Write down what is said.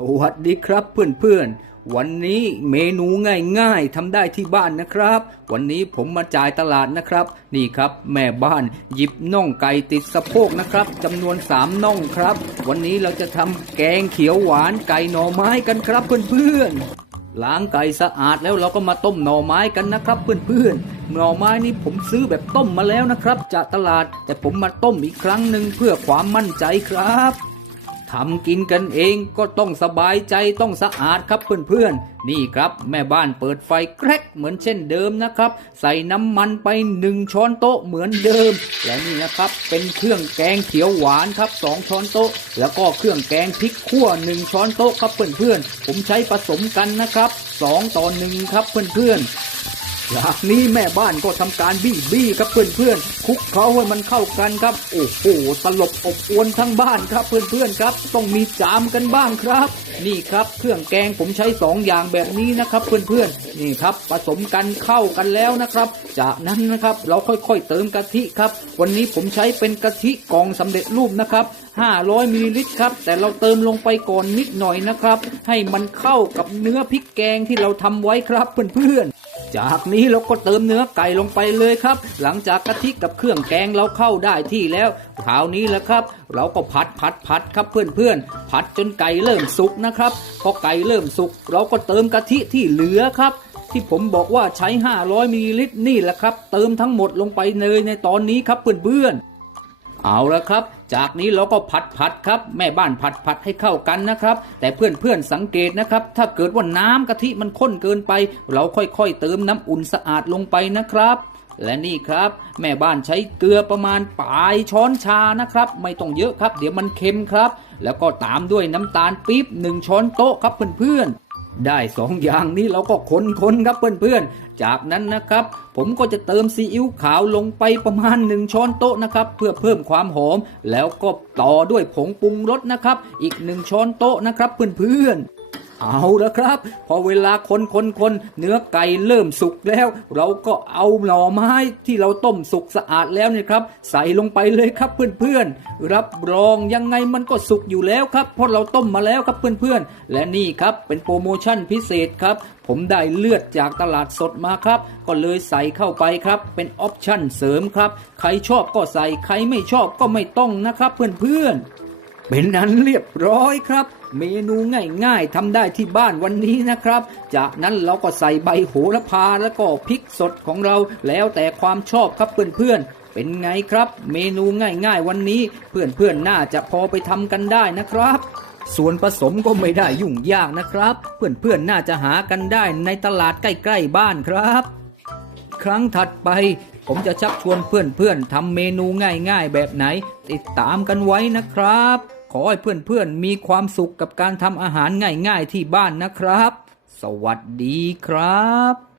สวัสดีครับเพื่อนๆ วันนี้เมนูง่ายๆทำได้ที่บ้านนะครับ วันนี้ผมมาจ่ายตลาดนะครับ นี่ครับแม่บ้านหยิบน่องไก่ติดสะโพกนะครับจำนวนสามน่องครับ วันนี้เราจะทำแกงเขียวหวานไก่หน่อไม้กันครับเพื่อนๆ ล้างไก่สะอาดแล้วเราก็มาต้มหน่อไม้กันนะครับเพื่อนๆหน่อไม้นี่ผมซื้อแบบต้มมาแล้วนะครับ จากตลาด แต่ผมมาต้มอีกครั้งหนึ่งเพื่อความมั่นใจครับ ทำกินกันเองก็ต้องสบายใจต้องสะอาดครับเพื่อนๆ นี่ครับ แม่บ้านเปิดไฟแกรกเหมือนเช่นเดิมนะครับ ใส่น้ำมันไปหนึ่งช้อนโต๊ะเหมือนเดิม และนี่นะครับเป็นเครื่องแกงเขียวหวานครับสองช้อนโต๊ะ แล้วก็เครื่องแกงพริกขั่วหนึ่งช้อนโต๊ะครับเพื่อนๆ ผมใช้ผสมกันนะครับสองต่อหนึ่งครับเพื่อนๆ จากนี้แม่บ้านก็ทำการบี้บี้ครับเพื่อนๆคุกเคล้าให้มันเข้ากันครับ โอ้โหตลบอบอวนทั้งบ้านครับเพื่อนๆครับ ต้องมีจามกันบ้างครับ นี่ครับเครื่องแกงผมใช้สองอย่างแบบนี้นะครับ เพื่อนๆนี่ครับผสมกันเข้ากันแล้วนะครับ จากนั้นนะครับเราค่อยๆเติมกะทิครับ วันนี้ผมใช้เป็นกะทิกล่องสำเร็จรูปนะครับ500มิลลิลิตรครับ แต่เราเติมลงไปก่อนนิดหน่อยนะครับ ให้มันเข้ากับเนื้อพริกแกงที่เราทำไว้ครับเพื่อนๆ จากนี้เราก็เติมเนื้อไก่ลงไปเลยครับ หลังจากกะทิกับเครื่องแกงเราเข้าได้ที่แล้วคราวนี้แหละครับ เราก็ผัดผัดผัดครับเพื่อนๆ ผัดจนไก่เริ่มสุกนะครับพอไก่เริ่มสุก เราก็เติมกะทิที่เหลือครับที่ผมบอกว่าใช้ 500มิลลิลิตรนี่แหละครับ เติมทั้งหมดลงไปเลยในตอนนี้ครับเพื่อนๆ เอาละครับ จากนี้เราก็ผัดผัดครับแม่บ้านผัดผัดให้เข้ากันนะครับ แต่เพื่อนเพื่อนๆสังเกตนะครับ ถ้าเกิดว่าน้ำกะทิมันข้นเกินไป เราค่อยๆเติมน้ำอุ่นสะอาดลงไปนะครับ และนี่ครับ แม่บ้านใช้เกลือประมาณปลายช้อนชานะครับ ไม่ต้องเยอะครับ เดี๋ยวมันเค็มครับ แล้วก็ตามด้วยน้ำตาลปี๊บหนึ่งช้อนโต๊ะครับเพื่อนๆ ได้สองอย่างนี้เราก็คนๆครับเพื่อนๆ จากนั้นนะครับ ผมก็จะเติมซีอิ๊วขาวลงไปประมาณหนึ่งช้อนโต๊ะนะครับ เพื่อเพิ่มความหอม แล้วก็ต่อด้วยผงปรุงรสนะครับ อีกหนึ่งช้อนโต๊ะนะครับเพื่อนๆ เอาละครับ พอเวลาคนคนคนเนื้อไก่เริ่มสุกแล้ว เราก็เอาหน่อไม้ที่เราต้มสุกสะอาดแล้วเนี่ยครับ ใส่ลงไปเลยครับเพื่อนๆรับรองยังไงมันก็สุกอยู่แล้วครับเพราะเราต้มมาแล้วครับเพื่อนๆ และนี่ครับเป็นโปรโมชั่นพิเศษครับ ผมได้เลือดจากตลาดสดมาครับ ก็เลยใส่เข้าไปครับ เป็นออปชั่นเสริมครับ ใครชอบก็ใส่ใครไม่ชอบก็ไม่ต้องนะครับเพื่อนๆ เป็นนั้นเรียบร้อยครับ เมนูง่ายๆทำได้ที่บ้านวันนี้นะครับ จากนั้นเราก็ใส่ใบโหระพาแล้วก็พริกสดของเราแล้วแต่ความชอบครับเพื่อนๆ เป็นไงครับ เมนูง่ายๆวันนี้ เพื่อนๆน่าจะพอไปทำกันได้นะครับส่วนผสมก็ไม่ได้ยุ่งยากนะครับ เพื่อนๆน่าจะหากันได้ในตลาดใกล้ๆบ้านครับ ครั้งถัดไปผมจะชักชวนเพื่อนๆทำเมนูง่ายๆแบบไหน ติดตามกันไว้นะครับ ขอให้เพื่อนๆมีความสุขกับการทำอาหารง่ายๆที่บ้านนะครับ สวัสดีครับ